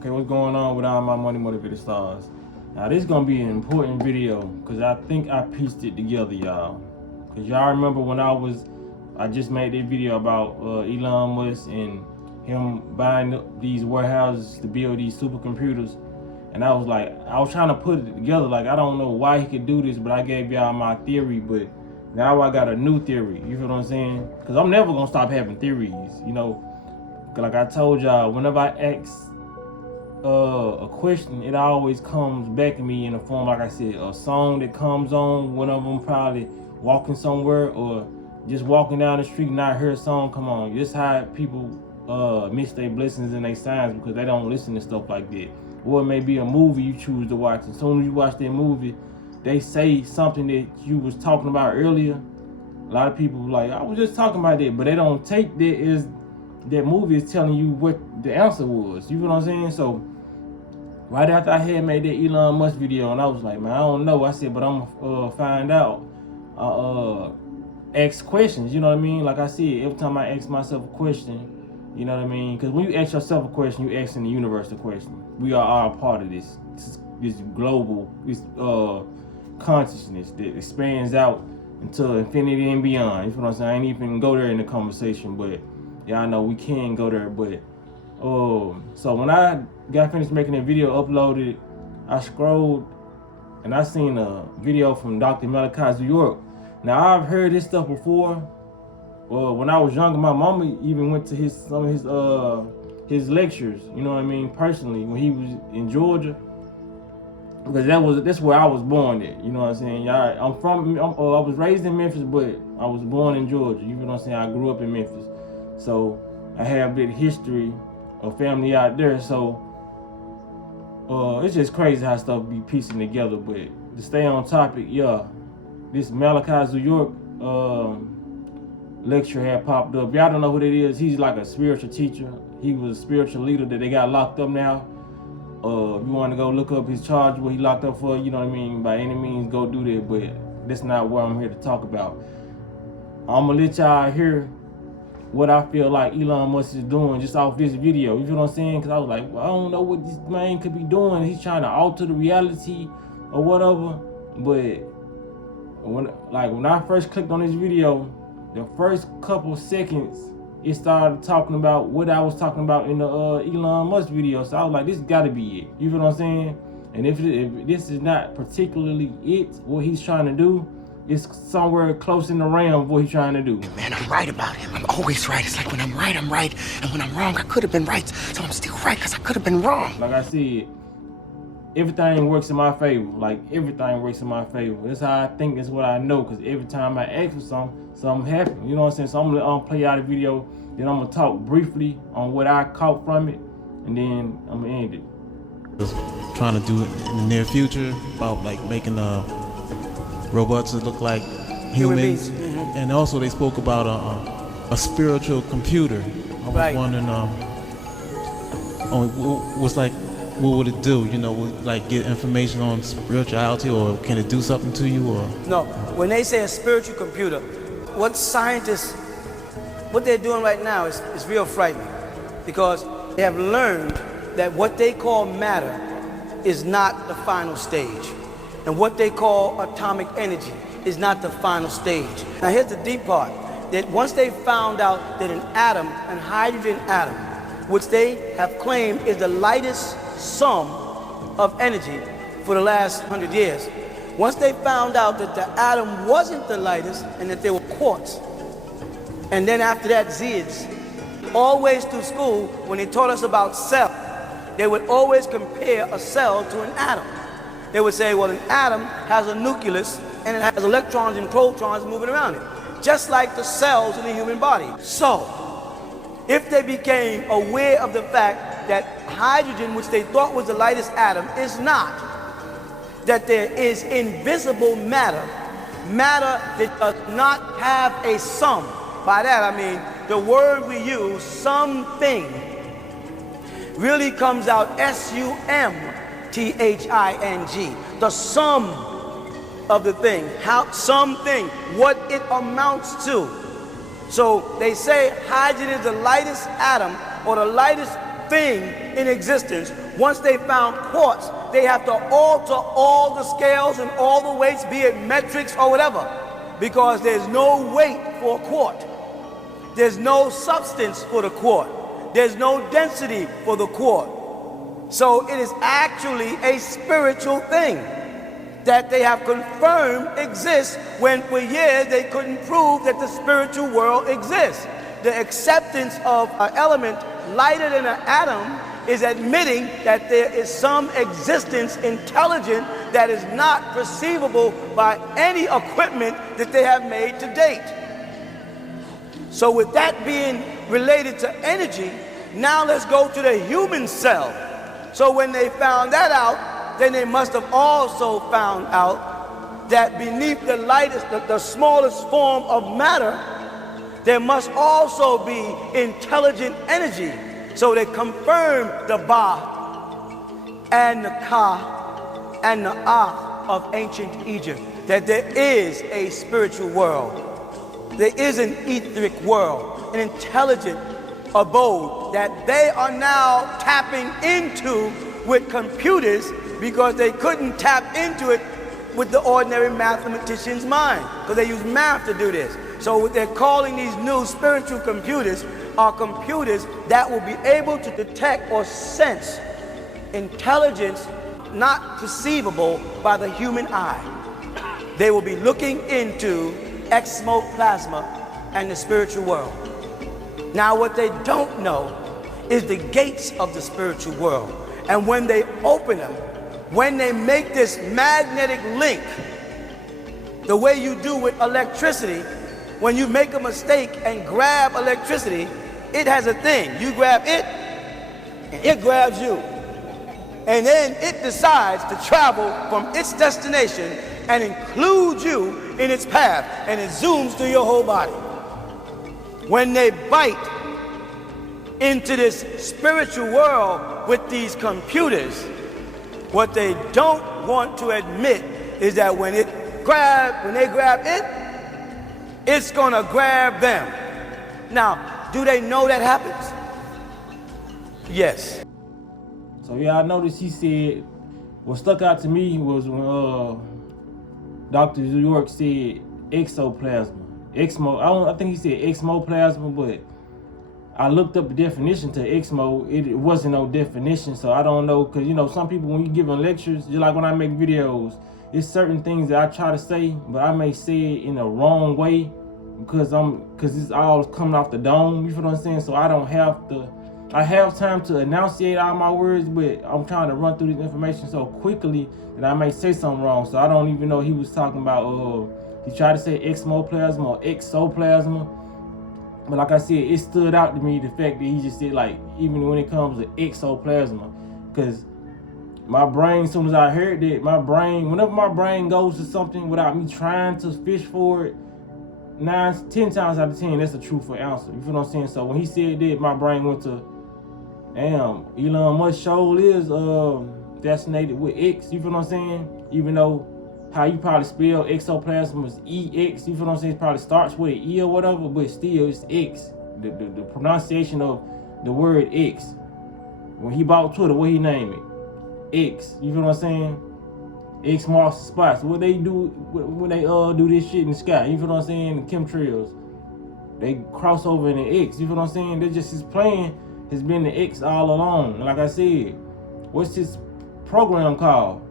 Okay, what's going on with all my money motivated stars? Now this is gonna be an important video because I think I pieced it together, y'all. Cause y'all remember when I just made that video about Elon Musk and him buying these warehouses to build these supercomputers, and I was trying to put it together. Like, I don't know why he could do this, but I gave y'all my theory. But now I got a new theory. You feel what I'm saying? Cause I'm never gonna stop having theories, you know. Like I told y'all, whenever I ask a question, it always comes back to me in the form, like I said, a song that comes on whenever I'm probably walking somewhere or just walking down the street and I hear a song come on. This how people miss their blessings and their signs because they don't listen to stuff like that. Or it may be a movie you choose to watch. As soon as you watch that movie, they say something that you was talking about earlier. A lot of people like, I was just talking about that, but they don't take that as that movie is telling you what the answer was. You know what I'm saying? So right after I had made that Elon Musk video, and I was like, man, I don't know. I said, but I'm gonna find out. Ask questions, you know what I mean? Like I said, every time I ask myself a question, you know what I mean? Because when you ask yourself a question, you asking the universe a question. We are all part of this global, consciousness that expands out into infinity and beyond. You know what I'm saying? I ain't even go there in the conversation, but yeah, I know we can go there. But so when I got finished making that video, uploaded, I scrolled and I seen a video from Dr. Malachi New York. Now I've heard this stuff before. When I was younger, my mama even went to some of his lectures. You know what I mean? Personally, when he was in Georgia, because that's where I was born at. You know what I'm saying? I was raised in Memphis, but I was born in Georgia. You know what I'm saying? I grew up in Memphis, so I have that history of family out there. So it's just crazy how stuff be piecing together. But to stay on topic, yeah. This Malachi New York lecture had popped up. Y'all don't know who that is. He's like a spiritual teacher. He was a spiritual leader that they got locked up now. If you want to go look up his charge, what he locked up for, you know what I mean? By any means, go do that. But that's not what I'm here to talk about. I'm going to let y'all hear what I feel like Elon Musk is doing just off this video. You feel what I'm saying? Because I was like, well, I don't know what this man could be doing. He's trying to alter the reality or whatever. But when I first clicked on this video, the first couple seconds, it started talking about what I was talking about in the Elon Musk video. So I was like, this got to be it. You feel what I'm saying? And if this is not particularly it, what he's trying to do, it's somewhere close in the realm of what he's trying to do. Man, I'm right about him. I'm always right. It's like when I'm right, I'm right. And when I'm wrong, I could have been right. So I'm still right because I could have been wrong. Like I said, everything works in my favor. Like, everything works in my favor. That's how I think. That's what I know. Because every time I ask for something happens. You know what I'm saying? So I'm going to play out a video. Then I'm going to talk briefly on what I caught from it. And then I'm going to end it. Just trying to do it in the near future about like making robots that look like humans. Mm-hmm. And also they spoke about a spiritual computer. I was wondering, what would it do? You know, like get information on spirituality, or can it do something to you? Or no, when they say a spiritual computer, what scientists, what they're doing right now is real frightening, because they have learned that what they call matter is not the final stage, and what they call atomic energy is not the final stage. Now here's the deep part, that once they found out that an atom, an hydrogen atom, which they have claimed is the lightest sum of energy for the last 100 years. Once they found out that the atom wasn't the lightest and that there were quarks, and then after that zids, always through school, when they taught us about cell, they would always compare a cell to an atom. They would say, well, an atom has a nucleus and it has electrons and protons moving around it, just like the cells in the human body. So, if they became aware of the fact that hydrogen, which they thought was the lightest atom, is not, that there is invisible matter, matter that does not have a sum. By that I mean the word we use, something, really comes out S-U-M-T-H-I-N-G, the sum of the thing, how something, what it amounts to. So they say hydrogen is the lightest atom or the lightest thing in existence, once they found quartz, they have to alter all the scales and all the weights, be it metrics or whatever, because there's no weight for a quart. There's no substance for the quart. There's no density for the quart. So it is actually a spiritual thing that they have confirmed exists when for years they couldn't prove that the spiritual world exists. The acceptance of an element lighter than an atom is admitting that there is some existence intelligent that is not perceivable by any equipment that they have made to date. So with that being related to energy, now let's go to the human cell. So when they found that out, then they must have also found out that beneath the lightest, the smallest form of matter, there must also be intelligent energy. So they confirmed the Ba and the Ka and the Ah of ancient Egypt, that there is a spiritual world. There is an etheric world, an intelligent abode that they are now tapping into with computers, because they couldn't tap into it with the ordinary mathematician's mind, because they use math to do this. So what they're calling these new spiritual computers are computers that will be able to detect or sense intelligence not perceivable by the human eye. They will be looking into exoplasma and the spiritual world. Now what they don't know is the gates of the spiritual world. And when they open them, when they make this magnetic link, the way you do with electricity, when you make a mistake and grab electricity, it has a thing. You grab it, and it grabs you. And then it decides to travel from its destination and include you in its path, and it zooms through your whole body. When they bite into this spiritual world with these computers, what they don't want to admit is that when they grab it, it's gonna grab them. Now, do they know that happens? Yes. So yeah, I noticed he said, what stuck out to me was when Dr. New York said exoplasma. I think he said exoplasma, but I looked up the definition to exmo. It wasn't no definition, so I don't know, because you know, some people, when you giving lectures, just like when I make videos, it's certain things that I try to say, but I may say it in the wrong way because it's all coming off the dome. You feel what I'm saying? So I don't have to. I have time to enunciate all my words, but I'm trying to run through this information so quickly that I may say something wrong. So I don't even know he was talking about. He tried to say exoplasma or exoplasma. But like I said, it stood out to me the fact that he just said, like, even when it comes to exoplasma, because my brain, as soon as I heard that, whenever my brain goes to something without me trying to fish for it, 10 times out of 10, that's a truthful answer. You feel what I'm saying? So when he said that, my brain went to, damn, Elon Musk show is fascinated with X. You feel what I'm saying? Even though how you probably spell exoplasm is EX, you feel what I'm saying? It probably starts with an E or whatever, but still it's X. The pronunciation of the word X. When he bought Twitter, what he named it? X. You feel what I'm saying? X marks the spot. So what they do when they do this shit in the sky, you feel what I'm saying? The chemtrails, they cross over in the X. You feel what I'm saying? They just, his plan has been the X all along. And like I said, what's his program called?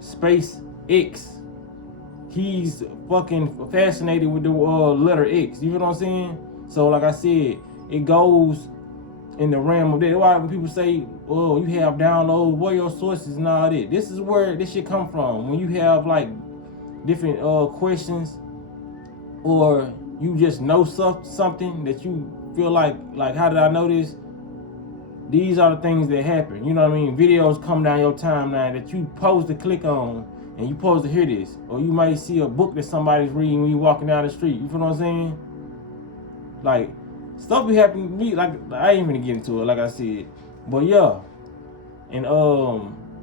Space X. He's fucking fascinated with the letter X. You feel what I'm saying? So like I said, it goes in the realm of that. Why when people say, oh, you have downloads, what are your sources and all that? This is where this shit come from. When you have like different questions, or you just know something that you feel like how did I know this? These are the things that happen. You know what I mean? Videos come down your timeline that you supposed to click on, and you supposed to hear this. Or you might see a book that somebody's reading when you walking down the street. You feel what I'm saying? Like, stuff be happening to me. Like, I ain't even get into it, like I said. But yeah. And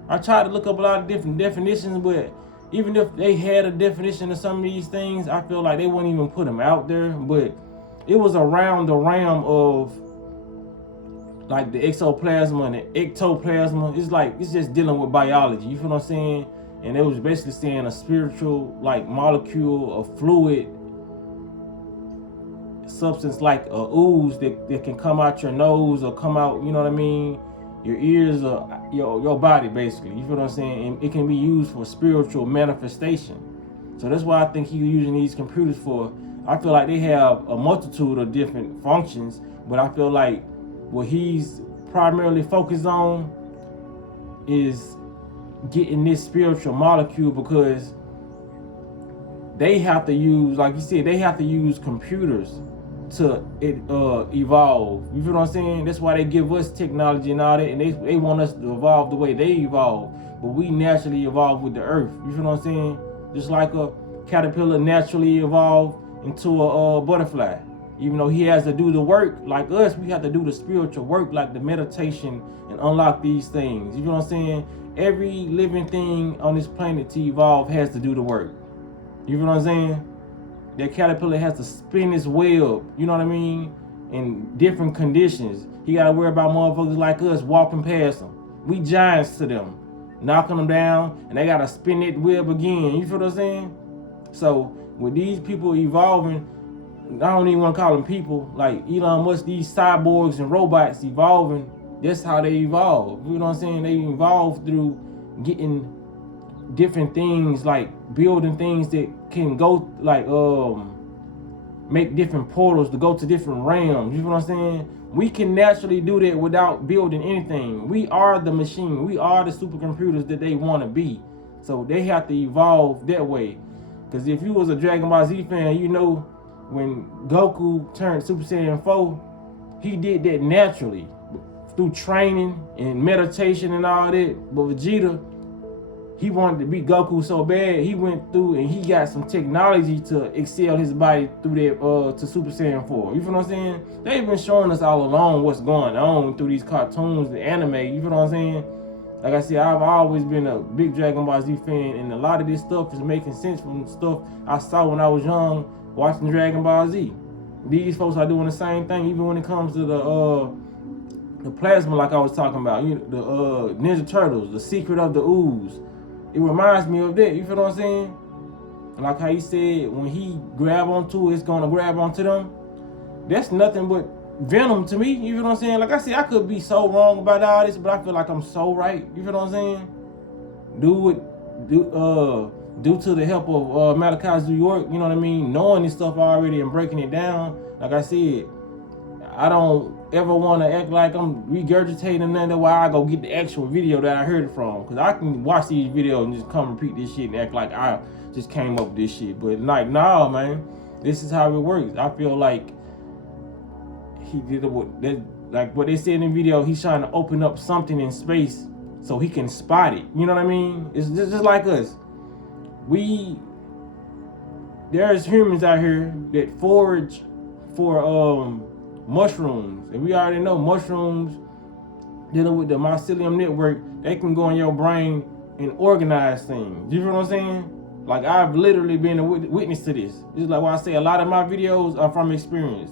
I tried to look up a lot of different definitions, but even if they had a definition of some of these things, I feel like they wouldn't even put them out there. But it was around the realm of like the exoplasma and the ectoplasma. It's just dealing with biology. You feel what I'm saying? And it was basically saying a spiritual like molecule, a fluid substance like a ooze that can come out your nose or come out, you know what I mean, your ears or your body basically. You feel what I'm saying? And it can be used for spiritual manifestation. So that's why I think he's using these computers for. I feel like they have a multitude of different functions, but I feel like what he's primarily focused on is getting this spiritual molecule, because they have to use, like you said, they have to use computers to evolve. You feel what I'm saying? That's why they give us technology and all that, and they want us to evolve the way they evolve, but we naturally evolve with the earth. You feel what I'm saying? Just like a caterpillar naturally evolved into a butterfly. Even though he has to do the work like us, we have to do the spiritual work like the meditation and unlock these things. You know what I'm saying? Every living thing on this planet to evolve has to do the work. You know what I'm saying? That caterpillar has to spin its web, you know what I mean, in different conditions. He got to worry about motherfuckers like us walking past them. We giants to them, knocking them down, and they got to spin that web again. You feel what I'm saying? So with these people evolving, I don't even want to call them people, like Elon Musk, these cyborgs and robots evolving, that's how they evolve. You know what I'm saying? They evolve through getting different things, like building things that can go, like make different portals to go to different realms. You know what I'm saying? We can naturally do that without building anything. We are the machine. We are the supercomputers that they want to be. So they have to evolve that way. Because if you was a Dragon Ball Z fan, you know when Goku turned Super Saiyan 4, he did that naturally through training and meditation and all that. But Vegeta, he wanted to beat Goku so bad, he went through and he got some technology to excel his body through that to Super Saiyan 4. You feel what I'm saying? They've been showing us all along what's going on through these cartoons and anime. You feel what I'm saying? Like I said, I've always been a big Dragon Ball Z fan, and a lot of this stuff is making sense from stuff I saw when I was young watching Dragon Ball Z. These folks are doing the same thing, even when it comes to the plasma, like I was talking about. You know, the Ninja Turtles, the secret of the ooze. It reminds me of that. You feel what I'm saying? Like how he said, when he grab onto it, it's gonna grab onto them. That's nothing but venom to me. You feel what I'm saying? Like I said, I could be so wrong about all this, but I feel like I'm so right. You feel what I'm saying? Due to the help of Malachi's New York, you know what I mean? Knowing this stuff already and breaking it down. Like I said, I don't ever want to act like I'm regurgitating nothing while I go get the actual video that I heard it from. Because I can watch these videos and just come repeat this shit and act like I just came up with this shit. But like, nah, man, this is how it works. I feel like he did like what they said in the video, he's trying to open up something in space so he can spot it. You know what I mean? It's just like us. There's humans out here that forage for mushrooms, and we already know mushrooms, dealing with the mycelium network, they can go in your brain and organize things. You know what I'm saying? Like, I've literally been a witness to this. This is like why I say a lot of my videos are from experience.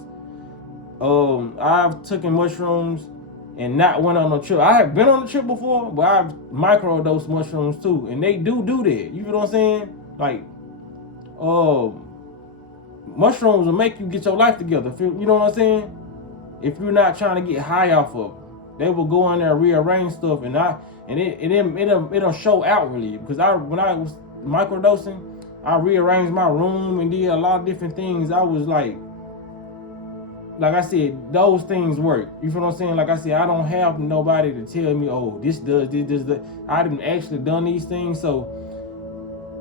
I've taken mushrooms and not went on a trip. I have been on a trip before, but I've microdosed mushrooms too, and they do that. You feel what I'm saying? Like, mushrooms will make you get your life together. You know what I'm saying? If you're not trying to get high off of, they will go in there and rearrange stuff, and it'll show outwardly. Because when I was microdosing, I rearranged my room and did a lot of different things. I was like I said, those things work. You feel what I'm saying? Like I said, I don't have nobody to tell me, oh, this does this. I done actually done these things. So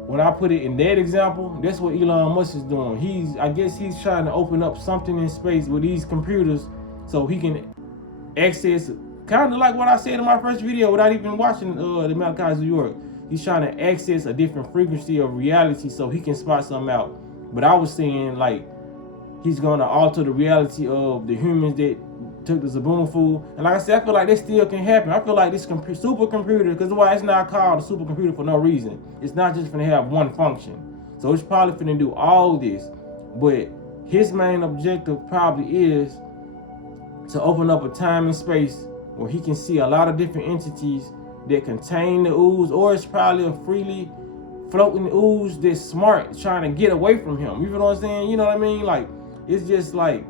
when I put it in that example, that's what Elon Musk is doing. I guess he's trying to open up something in space with these computers so he can access, kind of like what I said in my first video without even watching the Malachi's New York. He's trying to access a different frequency of reality so he can spot something out. But I was saying, like, he's going to alter the reality of the humans that took the Zaboomafoo. And like I said, I feel like that still can happen. I feel like this supercomputer, because why it's not called a supercomputer for no reason. It's not just going to have one function. So it's probably going to do all this. But his main objective probably is to open up a time and space where he can see a lot of different entities that contain the ooze, or it's probably a freely floating ooze that's smart trying to get away from him. You feel what I'm saying? You know what I mean? Like, it's just like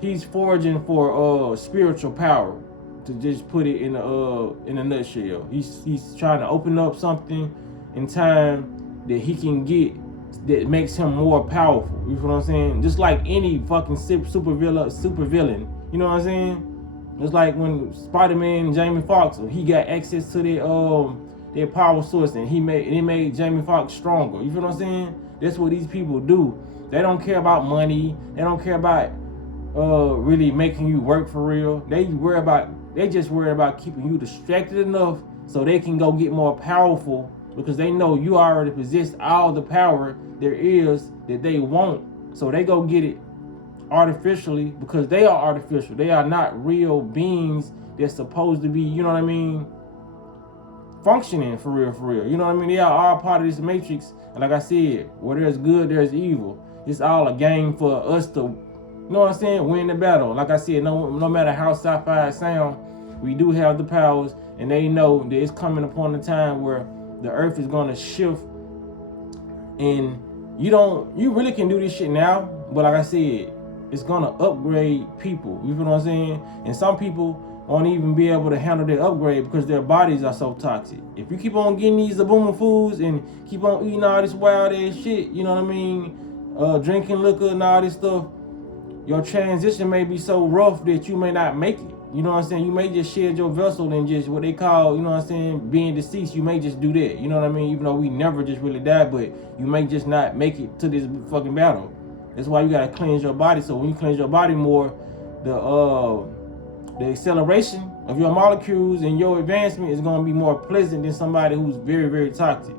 he's foraging for spiritual power, to just put it in a nutshell. He's trying to open up something in time that he can get that makes him more powerful. You feel what I'm saying? Just like any fucking super villain. You know what I'm saying? It's like when Spider-Man and Jamie Foxx, he got access to their power source, and he made Jamie Foxx stronger. You feel what I'm saying? That's what these people do. They don't care about money. They don't care about really making you work for real. They just worry about keeping you distracted enough so they can go get more powerful, because they know you already possess all the power there is that they want. So they go get it artificially, because they are artificial. They are not real beings that's supposed to be, you know what I mean, functioning for real. You know what I mean? They are all part of this matrix. And like I said, where there's good, there's evil. It's all a game for us to, you know what I'm saying, win the battle. Like I said, no matter how sci-fi it sound, we do have the powers, and they know that it's coming upon a time where the earth is gonna shift, and you really can do this shit now, but like I said, it's gonna upgrade people. You feel what I'm saying? And some people won't even be able to handle their upgrade because their bodies are so toxic. If you keep on getting these abooming foods and keep on eating all this wild ass shit, you know what I mean, drinking liquor and all this stuff, your transition may be so rough that you may not make it. You know what I'm saying? You may just shed your vessel and just what they call, you know what I'm saying, being deceased. You may just do that. You know what I mean? Even though we never just really died, but you may just not make it to this fucking battle. That's why you gotta cleanse your body. So when you cleanse your body more, the acceleration of your molecules and your advancement is gonna be more pleasant than somebody who's very, very toxic.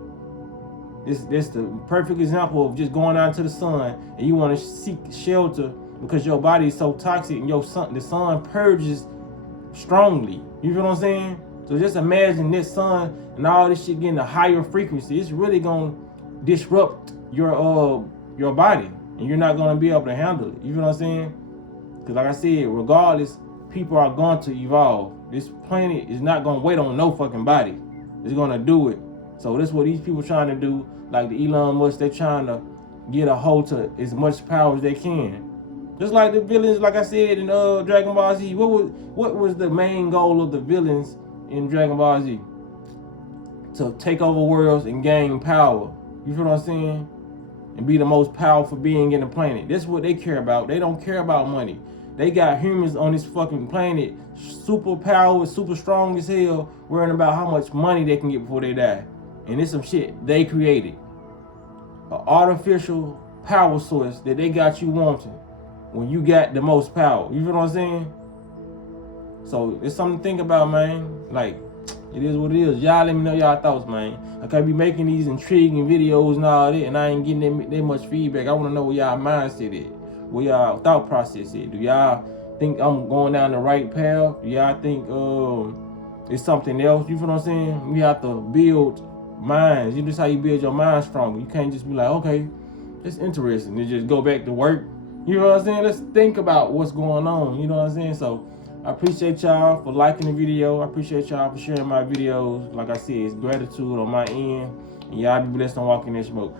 This the perfect example of just going out into the sun and you want to seek shelter because your body is so toxic and the sun purges strongly. You feel what I'm saying? So just imagine this sun and all this shit getting a higher frequency. It's really gonna disrupt your body, and you're not gonna be able to handle it. You feel what I'm saying? Because like I said, regardless, people are going to evolve. This planet is not gonna wait on no fucking body. It's gonna do it. So that's what these people trying to do. Like the Elon Musk, they're trying to get a hold to as much power as they can. Just like the villains, like I said in Dragon Ball Z. What was the main goal of the villains in Dragon Ball Z? To take over worlds and gain power. You feel what I'm saying? And be the most powerful being in the planet. That's what they care about. They don't care about money. They got humans on this fucking planet, super powered, super strong as hell, worrying about how much money they can get before they die. And it's some shit they created. An artificial power source that they got you wanting when you got the most power. You feel what I'm saying? So it's something to think about, man. Like, it is what it is. Y'all let me know y'all thoughts, man. I can't be making these intriguing videos and all that, and I ain't getting that much feedback. I want to know where y'all mindset is, where y'all thought process is. Do y'all think I'm going down the right path? Do y'all think it's something else? You feel what I'm saying? We have to build minds. This is how you build your mind stronger. You can't just be like, okay, it's interesting, and just go back to work. You know what I'm saying? Let's think about what's going on. You know what I'm saying? So I appreciate y'all for liking the video. I appreciate y'all for sharing my videos. Like I said, it's gratitude on my end. And y'all be blessed on walking in smoke.